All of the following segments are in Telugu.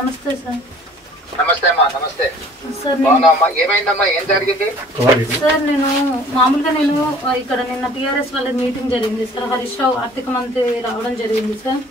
నమస్తే సార్. నమస్తే అమ్మా. నమస్తే సార్. ఏమైందమ్మా? ఏం జరిగింది సార్? నేను ఇక్కడ నిన్న టీఆర్ఎస్ వాళ్ళ మీటింగ్ జరిగింది సార్. హరీష్ రావు ఆర్థిక మంత్రి రావడం జరిగింది సార్.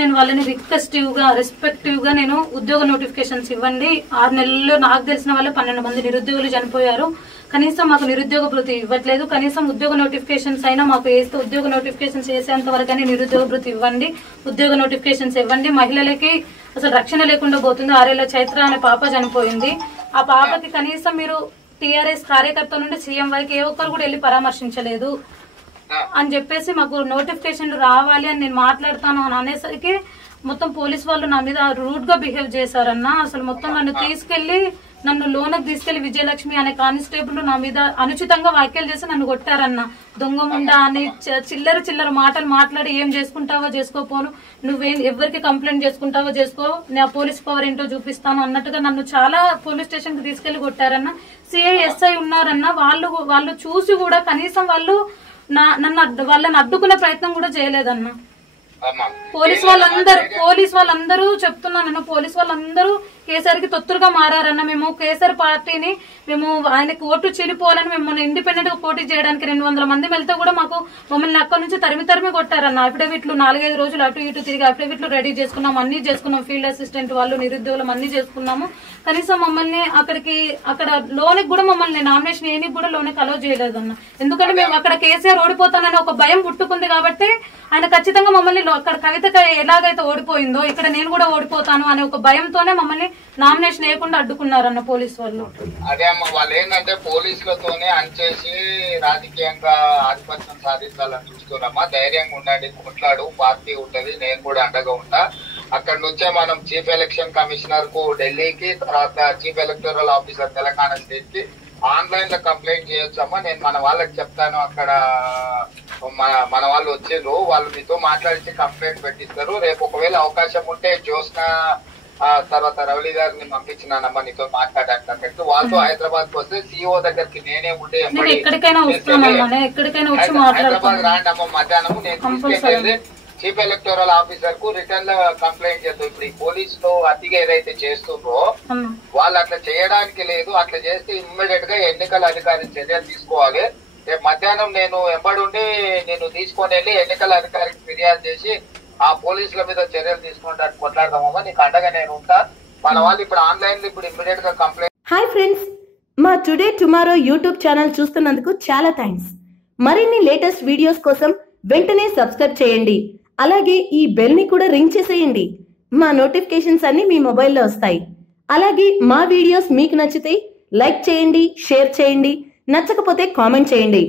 నేను వాళ్ళని రిక్వెస్టివ్ గా రెస్పెక్టివ్ గా నేను ఉద్యోగ నోటిఫికేషన్స్ ఇవ్వండి. 6 నెలల్లో నాకు తెలిసిన వాళ్ళే 12 మంది నిరుద్యోగులు చనిపోయారు. కనీసం మాకు నిరుద్యోగ భృతి ఇవ్వట్లేదు. కనీసం ఉద్యోగ నోటిఫికేషన్స్ అయినా మాకు వేస్తే ఉద్యోగ నోటిఫికేషన్స్ వేసేంత వరకైనా నిరుద్యోగ భృతి ఇవ్వండి, ఉద్యోగ నోటిఫికేషన్స్ ఇవ్వండి. మహిళలకి అసలు రక్షణ లేకుండా పోతుంది. 6 ఏళ్ల చైత్ర అనే పాప చనిపోయింది. ఆ పాపకి కనీసం మీరు టీఆర్ఎస్ కార్యకర్త నుండి సీఎం వరకు ఏ ఒక్కరు కూడా వెళ్ళి పరామర్శించలేదు అని చెప్పేసి మాకు నోటిఫికేషన్లు రావాలి అని నేను మాట్లాడతాను అని అనేసరికి మొత్తం పోలీస్ వాళ్ళు నా మీద రూడ్ గా బిహేవ్ చేశారన్న. అసలు మొత్తం నన్ను లోనకు తీసుకెళ్లి విజయలక్ష్మి అనే కానిస్టేబుల్ నా మీద అనుచితంగా వ్యాఖ్యలు చేసి నన్ను కొట్టారన్న. దొంగ ముండా అని చిల్లర మాటలు మాట్లాడి ఏం చేసుకుంటావో చేసుకోపోను, నువ్వేం ఎవరికి కంప్లైంట్ చేసుకుంటావో చేసుకో, నా పోలీస్ పవర్ ఏంటో చూపిస్తాను అన్నట్టుగా నన్ను చాలా పోలీస్ స్టేషన్ కి తీసుకెళ్లి కొట్టారన్న. సిఐ ఎస్ఐ ఉన్నారన్న. వాళ్ళు చూసి కూడా కనీసం వాళ్ళని అడ్డుకునే ప్రయత్నం కూడా చేయలేదన్న. పోలీస్ వాళ్ళందరూ చెప్తున్నానన్న. పోలీస్ వాళ్ళందరూ కేసీఆర్ కి తొత్తురుగా మారారన్న. మేము కేసీఆర్ పార్టీని ఆయనకు ఓటు చీలిపోవాలని మేము ఇండిపెండెంట్ గా పోటీ చేయడానికి 200 మంది వెళ్తే కూడా మమ్మల్ని అక్కడి నుంచి తరిమి కొట్టారన్న. అఫిడవిట్లు 4-5 రోజులు అటు ఇటు తిరిగి అఫిడవిట్లు రెడీ చేసుకున్నాం, అన్ని చేసుకున్నాం. ఫీల్డ్ అసిస్టెంట్ వాళ్ళు, నిరుద్యోగులు అన్ని చేసుకున్నాము. కనీసం మమ్మల్ని అక్కడ లోనికి కూడా మమ్మల్ని నామినేషన్ ఏనికి కూడా లోనికి అలో చేయలేదన్న. ఎందుకంటే మేము అక్కడ కేసీఆర్ ఓడిపోతానని ఒక భయం పుట్టుకుంది కాబట్టి ఆయన ఖచ్చితంగా మమ్మల్ని అక్కడ కవిత ఎలాగైతే ఓడిపోయిందో ఇక్కడ నేను కూడా ఓడిపోతాను అనే ఒక భయంతోనే మమ్మల్ని నామినేషన్ వేయకుండా అడ్డుకున్నారన్న పోలీసు వాళ్ళు. అదే అమ్మ, వాళ్ళు ఏంటంటే పోలీసులతోనే అంచేసి రాజకీయంగా ఆధిపత్యం సాధించాలని చూస్తున్నామా. ధైర్యంగా ఉండండి, కొట్లాడు, పార్టీ ఉంటది, నేను కూడా అండగా ఉంటా. అక్కడ నుంచే మనం చీఫ్ ఎలక్షన్ కమిషనర్ కు ఢిల్లీకి, తర్వాత chief electoral officer Telangana state కి ఆన్లైన్ లో కంప్లైంట్ చేయొచ్చమ్మా. నేను మన వాళ్ళకి చెప్తాను. అక్కడ మన వాళ్ళు వచ్చిండ్రు, వాళ్ళు మీతో మాట్లాడించి కంప్లైంట్ పెట్టిస్తారు. రేపు ఒకవేళ అవకాశం ఉంటే జ్యోత్స్న తర్వాత రవలి గారిని పంపించినానమ్మా నీతో మాట్లాడడానికి. వాళ్ళతో హైదరాబాద్ కు వస్తే సిఇఓ దగ్గరికి నేనే ఉండే హైదరాబాద్ రాండి అమ్మ మధ్యాహ్నం. నేను తీసుకెళ్ళి చీఫ్ ఎలక్టోరల్ ఆఫీసర్ కు రిటర్న్ లో కంప్లైంట్ చేద్దాం. ఇప్పుడు ఈ పోలీసులు అతిగా ఏదైతే చేస్తుండ్రో వాళ్ళు అట్లా చేయడానికి లేదు. అట్లా చేస్తే ఇమ్మీడియట్ గా ఎన్నికల అధికారి చర్యలు తీసుకోవాలి. రేపు మధ్యాహ్నం నేను ఎంబడి నేను తీసుకొని వెళ్ళి ఎన్నికల అధికారికి ఫిర్యాదు చేసి ఆ పోలీసుల మీద చర్యలు తీసుకుంటాను, కొట్లాడదామమ్మా. నీకు అండగా నేను ఉంటా. మన వాళ్ళు ఇప్పుడు ఆన్లైన్ లో ఇప్పుడు ఇమ్మీడియట్ గా కంప్లైంట్. హాయ్ ఫ్రెండ్స్, మా టుడే టుమారో యూట్యూబ్ ఛానల్ చూస్తున్నందుకు చాలా థ్యాంక్స్. మరిన్ని లేటెస్ట్ వీడియోస్ కోసం వెంటనే సబ్స్క్రైబ్ చేయండి. అలాగే ఈ బెల్ ని కూడా రింగ్ చేసేయండి. మా నోటిఫికేషన్స్ అన్ని మీ మొబైల్లో వస్తాయి. అలాగే మా వీడియోస్ మీకు నచ్చితే లైక్ చేయండి, షేర్ చేయండి, నచ్చకపోతే కామెంట్ చేయండి.